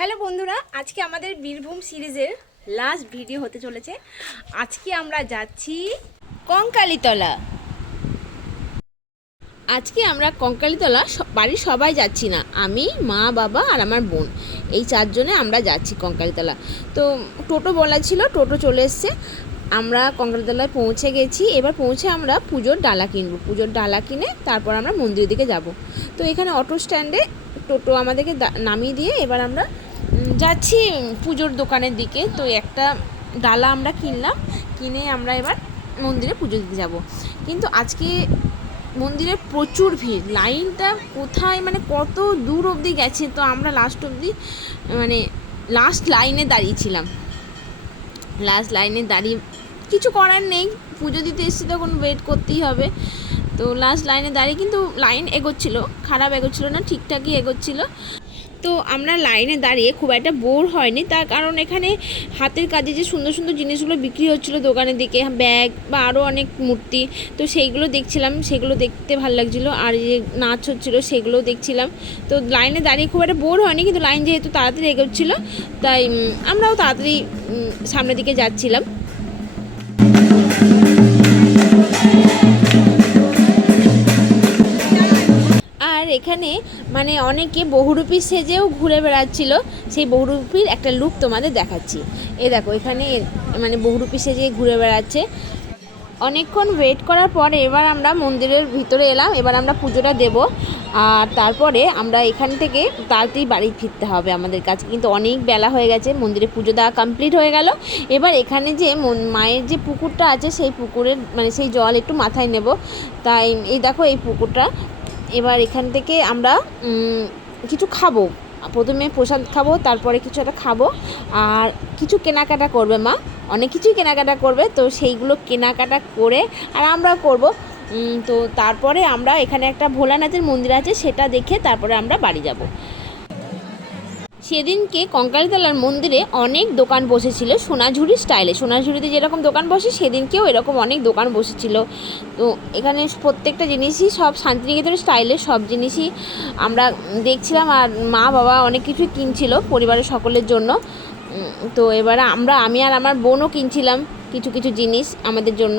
Hello বন্ধুরা, আজকে আমাদের বীরভূম সিরিজের লাস্ট ভিডিও হতে চলেছে। আজকে আমরা যাচ্ছি কঙ্কালীতলা। আজকে আমরা কঙ্কালীতলা বাড়ির সবাই যাচ্ছি না, আমি, মা, বাবা আর আমার বোন। এই চারজনে আমরা যাচ্ছি কঙ্কালীতলা। তো টোটো বলা ছিল, টোটো চলে এসছে। আমরা কঙ্কালীতলায় পৌঁছে গেছি। এবার পৌঁছে আমরা পুজোর ডালা কিনবো। পুজোর ডালা কিনে তারপর আমরা মন্দিরের দিকে যাব। তো এখানে অটো স্ট্যান্ডে টোটো আমাদেরকে নামিয়ে দিয়ে এবার আমরা যাচ্ছি পুজোর দোকানের দিকে। তো একটা ডালা আমরা কিনলাম, কিনে আমরা এবার মন্দিরে পুজো দিতে যাব। কিন্তু আজকে মন্দিরে প্রচুর ভিড়। লাইনটা কোথায় মানে কত দূর অবধি গেছে, তো আমরা লাস্ট অবধি মানে লাস্ট লাইনে দাঁড়িয়েছিলাম। লাস্ট লাইনে দাঁড়িয়ে কিছু করার নেই। পুজো দিতে এসেছি তখন ওয়েট করতেই হবে। তো লাস্ট লাইনে দাঁড়িয়ে কিন্তু লাইন এগোচ্ছিল, খারাপ এগোচ্ছিল না, ঠিকঠাকই এগোচ্ছিল। তো আমরা লাইনে দাঁড়িয়ে খুব একটা বোর হয়নি। তার কারণ এখানে হাতের কাজে যে সুন্দর সুন্দর জিনিসগুলো বিক্রি হচ্ছিল দোকানের দিকে, ব্যাগ বা আরও অনেক মূর্তি, তো সেইগুলো দেখছিলাম, সেগুলো দেখতে ভালো লাগছিল। আর যে নাচ হচ্ছিল, সেগুলোও দেখছিলাম। তো লাইনে দাঁড়িয়ে খুব একটা বোর হয়নি, কিন্তু লাইন যেহেতু তাড়াতাড়ি এগোচ্ছিলো, তাই আমরাও তাড়াতাড়ি সামনের দিকে যাচ্ছিলাম। এখানে মানে অনেকে বহুরূপী সেজেও ঘুরে বেড়াচ্ছিল। সেই বহুরূপীর একটা লুক তোমাদের দেখাচ্ছি। এ দেখো, এখানে মানে বহুরূপী সেজে ঘুরে বেড়াচ্ছে। অনেকক্ষণ ওয়েট করার পর এবার আমরা মন্দিরের ভিতরে এলাম। এবার আমরা পুজোটা দেব। আর তারপরে আমরা এখান থেকে তাড়াতাড়ি বাড়ি ফিরতে হবে আমাদের কাছে। কিন্তু অনেক বেলা হয়ে গেছে, মন্দিরে পুজো দেওয়া কমপ্লিট হয়ে গেল। এবার এখানে যে মায়ের যে পুকুরটা আছে, সেই পুকুরের মানে সেই জল একটু মাথায় নেব। তাই এই দেখো এই পুকুরটা। এবার এখান থেকে আমরা কিছু খাব। প্রথমে প্রসাদ খাব, তারপরে কিছু একটা খাব। আর কিছু কেনাকাটা করবে মা। অনেক কিছুই কেনাকাটা করবে, তো সেইগুলো কেনাকাটা করে আর আমরা করব। তো তারপরে আমরা এখানে একটা ভোলানাথের মন্দির আছে, সেটা দেখে তারপরে আমরা বাড়ি যাব। সেদিনকে কঙ্কালীতলার মন্দিরে অনেক দোকান বসেছিল সোনাঝুরি স্টাইলে। সোনাঝুরিতে যেরকম দোকান বসে, সেদিনকেও এরকম অনেক দোকান বসেছিল। তো এখানে প্রত্যেকটা জিনিসই সব শান্তিনিকেতনের স্টাইলে সব জিনিসই আমরা দেখছিলাম আর মা, বাবা অনেক কিছুই কিনছিল পরিবারের সকলের জন্য। তো এবারে আমরা, আমি আর আমার বোনও কিনছিলাম কিছু কিছু জিনিস আমাদের জন্য।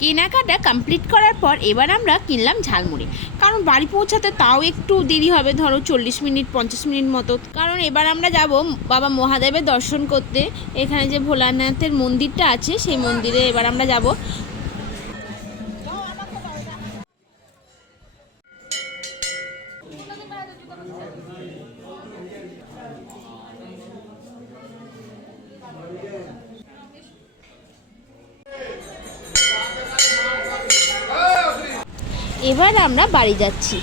কেনাকাটা কমপ্লিট করার পর এবার আমরা কিনলাম ঝালমুড়ি। কারণ বাড়ি পৌঁছাতে তাও একটু দেরি হবে, ধরো চল্লিশ মিনিট, পঞ্চাশ মিনিট মতো। কারণ এবার আমরা যাব বাবা মহাদেবের দর্শন করতে। এখানে যে ভোলানাথের মন্দিরটা আছে, সেই মন্দিরে এবার আমরা যাব। এবার আমরা বাড়ি যাচ্ছি।